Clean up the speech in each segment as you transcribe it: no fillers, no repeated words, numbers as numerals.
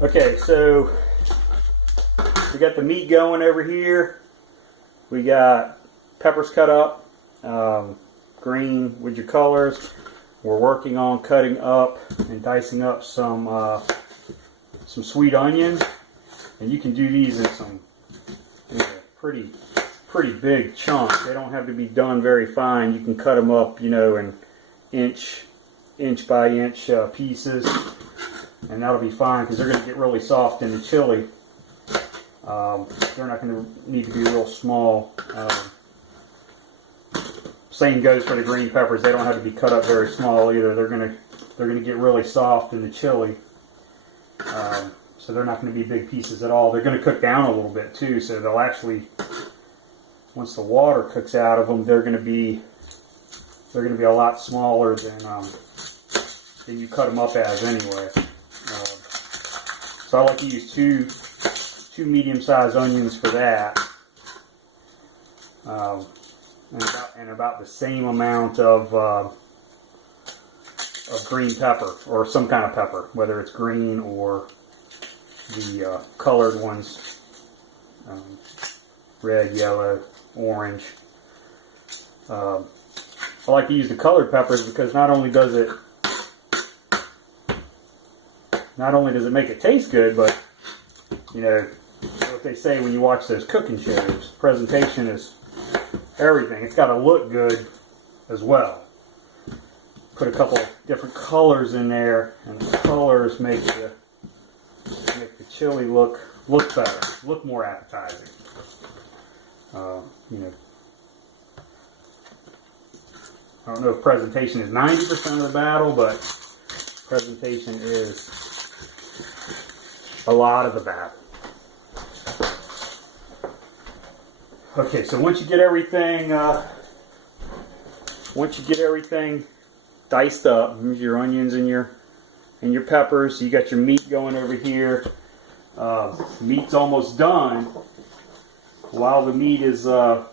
Okay, so we got the meat going over here. We got peppers cut up, green with your colors. We're working on cutting up and dicing up some sweet onions, and you can do these in some pretty big chunks. They don't have to be done very fine. You can cut them up, in inch by inch pieces, and that'll be fine because they're going to get really soft in the chili. They're not going to need to be real small. Same goes for the green peppers. They don't have to be cut up very small either. They're going to get really soft in the chili. So they're not going to be big pieces at all. They're going to cook down a little bit too. So they'll actually, once the water cooks out of them, they're going to be a lot smaller than you cut them up as anyway. So I like to use two medium-sized onions for that. And about the same amount of green pepper, or some kind of pepper, whether it's green or the colored ones, red, yellow, orange. I like to use the colored peppers because not only does it make it taste good, but what they say when you watch those cooking shows, presentation is everything. It's got to look good as well. Put a couple different colors in there, and the colors make the chili look better, look more appetizing. I don't know if presentation is 90% of the battle, but presentation is a lot of the battle. Okay, so once you get everything diced up, here's your onions and your peppers. You got your meat going over here. Meat's almost done. While the meat is kind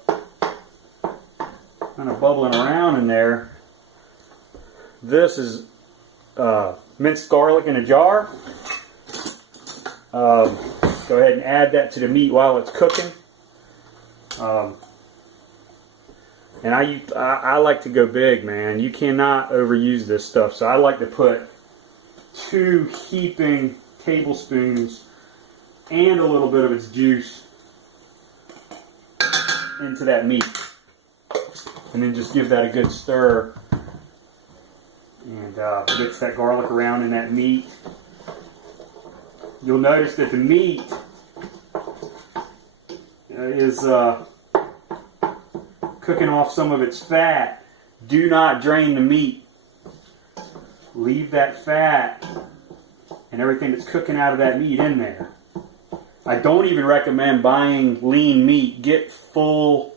of bubbling around in there, this is minced garlic in a jar. Go ahead and add that to the meat while it's cooking. And I like to go big, man. You cannot overuse this stuff. So I like to put 2 heaping tablespoons and a little bit of its juice into that meat. And then just give that a good stir. And mix that garlic around in that meat. You'll notice that the meat is cooking off some of its fat. Do not drain the meat. Leave that fat and everything that's cooking out of that meat in there. I don't even recommend buying lean meat. Get full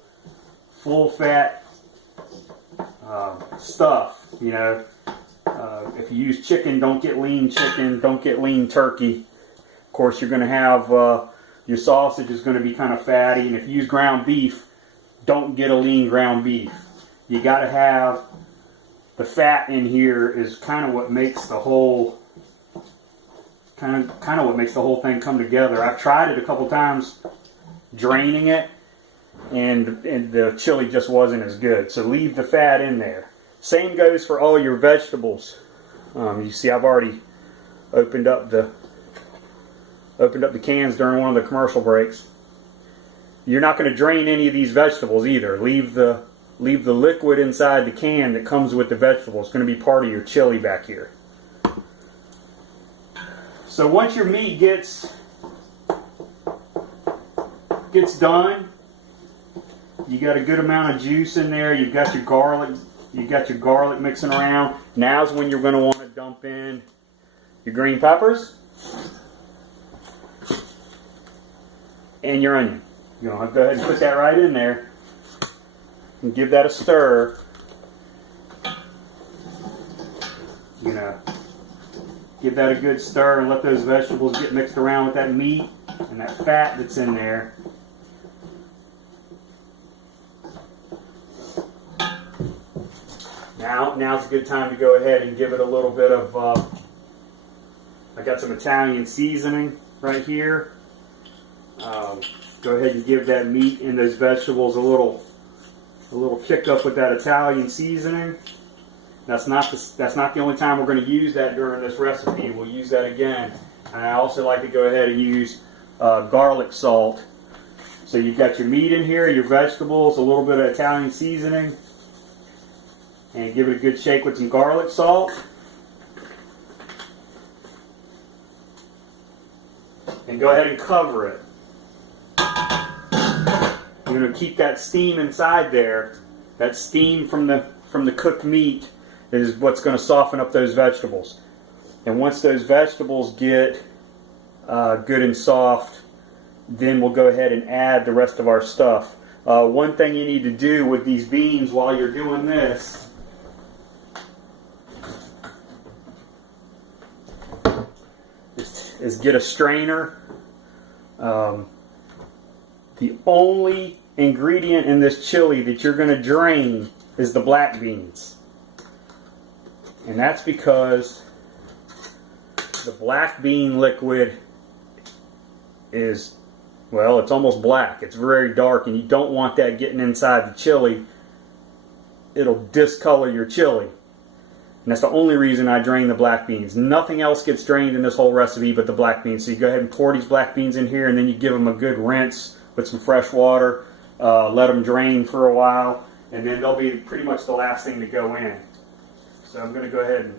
fat stuff. If you use chicken, don't get lean chicken. Don't get lean turkey. Of course, you're going to have your sausage is going to be kind of fatty, and if you use ground beef, don't get a lean ground beef. You got to have the fat in here is kind of what makes the whole what makes the whole thing come together. I've tried it a couple times, draining it, and the chili just wasn't as good. So leave the fat in there. Same goes for all your vegetables. You see, I've already opened up the cans during one of the commercial breaks. You're not going to drain any of these vegetables either. Leave the liquid inside the can that comes with the vegetable. It's going to be part of your chili back here. So once your meat gets done, you got a good amount of juice in there. You've got your garlic. You've got your garlic mixing around. Now's when you're going to want to dump in your green peppers and your onion. You're going to go ahead and put that right in there and give that a stir. Give that a good stir and let those vegetables get mixed around with that meat and that fat that's in there. Now's a good time to go ahead and give it a little bit of I got some Italian seasoning right here. Go ahead and give that meat and those vegetables a little kick up with that Italian seasoning. That's not the only time we're going to use that during this recipe. We'll use that again. And I also like to go ahead and use garlic salt. So you've got your meat in here, your vegetables, a little bit of Italian seasoning, and give it a good shake with some garlic salt. And go ahead and cover it. You're going to keep that steam inside there. That steam from the cooked meat is what's going to soften up those vegetables. And once those vegetables get good and soft, then we'll go ahead and add the rest of our stuff. One thing you need to do with these beans while you're doing this is get a strainer. The only ingredient in this chili that you're going to drain is the black beans. And that's because the black bean liquid is, well, it's almost black. It's very dark, and you don't want that getting inside the chili. It'll discolor your chili. And that's the only reason I drain the black beans. Nothing else gets drained in this whole recipe but the black beans. So you go ahead and pour these black beans in here, and then you give them a good rinse with some fresh water. Let them drain for a while, and then they'll be pretty much the last thing to go in. So I'm going to go ahead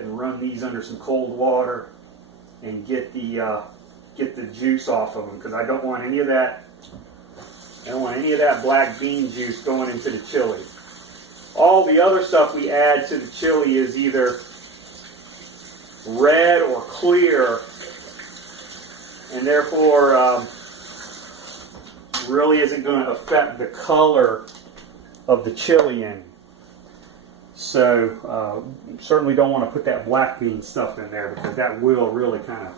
and run these under some cold water and get the juice off of them, because I don't want any of that. I don't want any of that black bean juice going into the chili. All the other stuff we add to the chili is either red or clear, and therefore really isn't going to affect the color of the chili in. So certainly don't want to put that black bean stuff in there, because that will really kind of...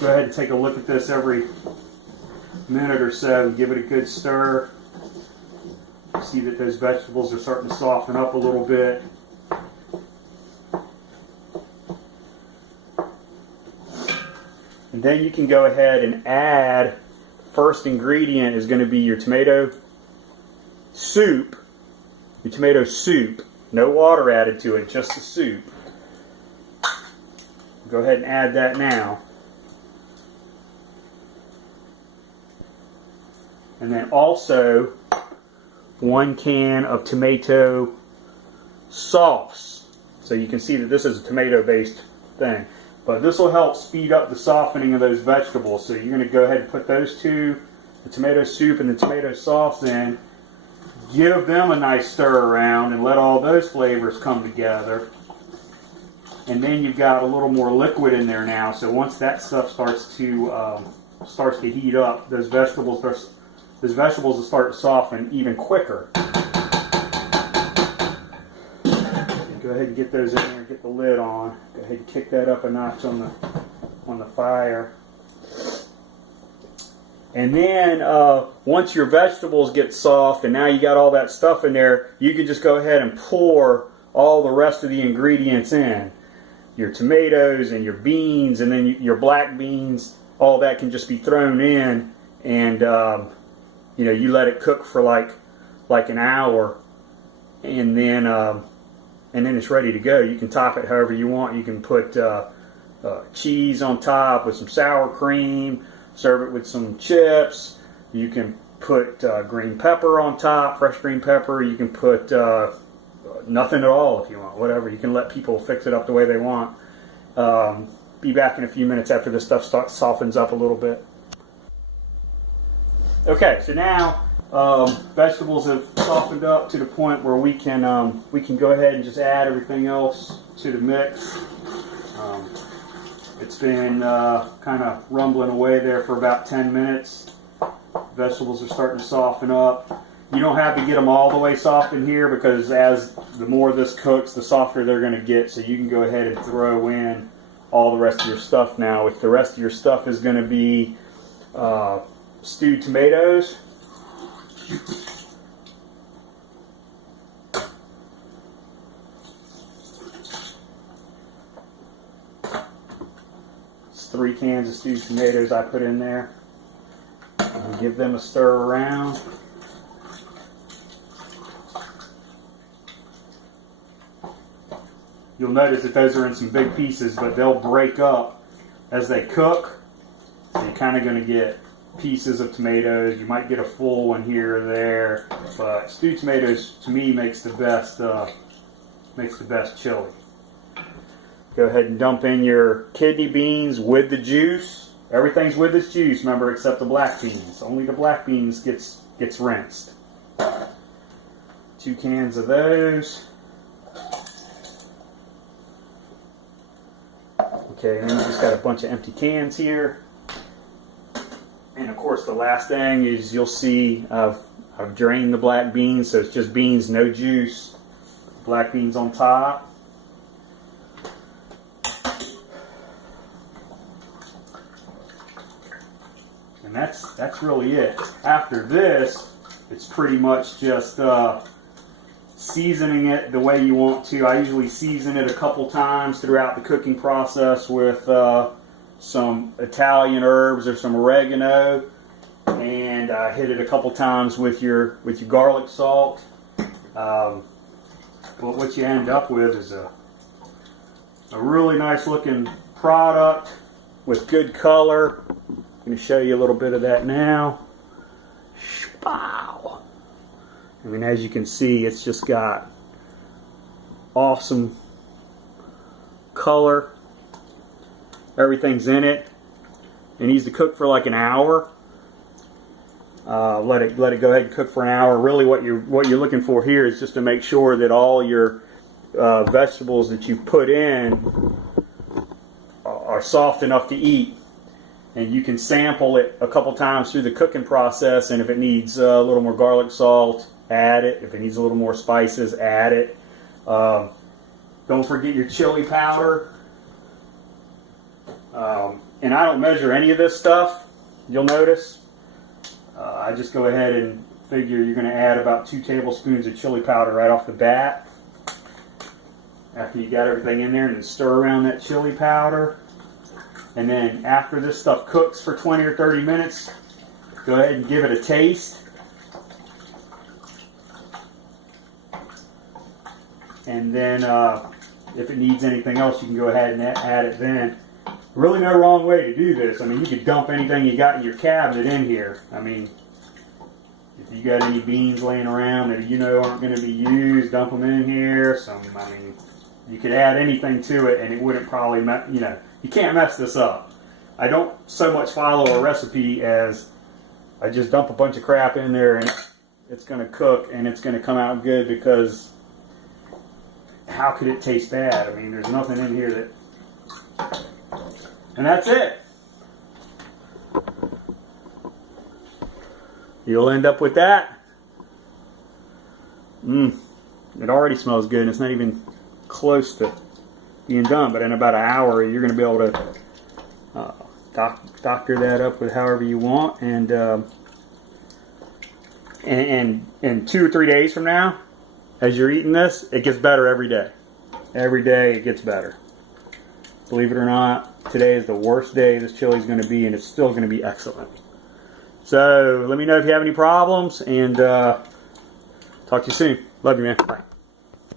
Go ahead and take a look at this every minute or so and give it a good stir. See that those vegetables are starting to soften up a little bit. And then you can go ahead and add, first ingredient is going to be your tomato soup. Your tomato soup. No water added to it, just the soup. Go ahead and add that now. And then also 1 can of tomato sauce. So you can see that this is a tomato-based thing. But this will help speed up the softening of those vegetables. So you're going to go ahead and put those two, the tomato soup and the tomato sauce in. Give them a nice stir around and let all those flavors come together. And then you've got a little more liquid in there now. So once that stuff starts to heat up, those vegetables will start to soften even quicker. Go ahead and get those in there and get the lid on. Go ahead and kick that up a notch on the fire. And then once your vegetables get soft and now you got all that stuff in there, you can just go ahead and pour all the rest of the ingredients in. Your tomatoes and your beans and then your black beans, all that can just be thrown in, and you let it cook for like an hour, and then it's ready to go. You can top it however you want. You can put cheese on top with some sour cream. Serve it with some chips. You can put green pepper on top, fresh green pepper. You can put nothing at all if you want, whatever. You can let people fix it up the way they want. Be back in a few minutes after this stuff softens up a little bit. Okay, so now vegetables have softened up to the point where we can go ahead and just add everything else to the mix. It's been kind of rumbling away there for about 10 minutes. Vegetables are starting to soften up. You don't have to get them all the way soft in here, because as the more this cooks, the softer they're going to get. So you can go ahead and throw in all the rest of your stuff now. Which the rest of your stuff is going to be stewed tomatoes. That's 3 cans of stewed tomatoes I put in there. And give them a stir around. You'll notice that those are in some big pieces, but they'll break up as they cook. So you're kind of going to get pieces of tomatoes. You might get a full one here or there, but stewed tomatoes to me makes the best chili. Go ahead and dump in your kidney beans with the juice. Everything's with its juice, remember, except the black beans. Only the black beans gets rinsed. 2 cans of those. Okay, and then you just got a bunch of empty cans here. And of course the last thing is you'll see I've drained the black beans, so it's just beans, no juice. Black beans on top. And that's really it. After this, it's pretty much just seasoning it the way you want to. I usually season it a couple times throughout the cooking process with some Italian herbs or some oregano, and hit it a couple times with your garlic salt. But what you end up with is a really nice looking product with good color. I'm going to show you a little bit of that now. Wow. I mean, as you can see, it's just got awesome color. Everything's in it. It needs to cook for like an hour. Let it go ahead and cook for an hour. Really, what you're looking for here is just to make sure that all your vegetables that you put in are soft enough to eat. And you can sample it a couple times through the cooking process, and if it needs a little more garlic salt, add it. If it needs a little more spices, add it. Don't forget your chili powder. And I don't measure any of this stuff, you'll notice. I just go ahead and figure you're going to add about 2 tablespoons of chili powder right off the bat. After you got everything in there, and then stir around that chili powder. And then after this stuff cooks for 20 or 30 minutes, go ahead and give it a taste. And then if it needs anything else, you can go ahead and add it then. Really no wrong way to do this. I mean, you could dump anything you got in your cabinet in here. I mean, if you got any beans laying around that you know aren't going to be used, dump them in here. I mean, you could add anything to it and it wouldn't probably, you can't mess this up. I don't so much follow a recipe as I just dump a bunch of crap in there and it's going to cook and it's going to come out good, because how could it taste bad? I mean, there's nothing in here that... And that's it. You'll end up with that. It already smells good, and it's not even close to being done. But in about an hour, you're going to be able to doctor that up with however you want. And 2 or 3 days from now, as you're eating this, it gets better every day. Every day it gets better. Believe it or not, today is the worst day this chili is going to be, and it's still going to be excellent. So let me know if you have any problems, and talk to you soon. Love you, man. Bye.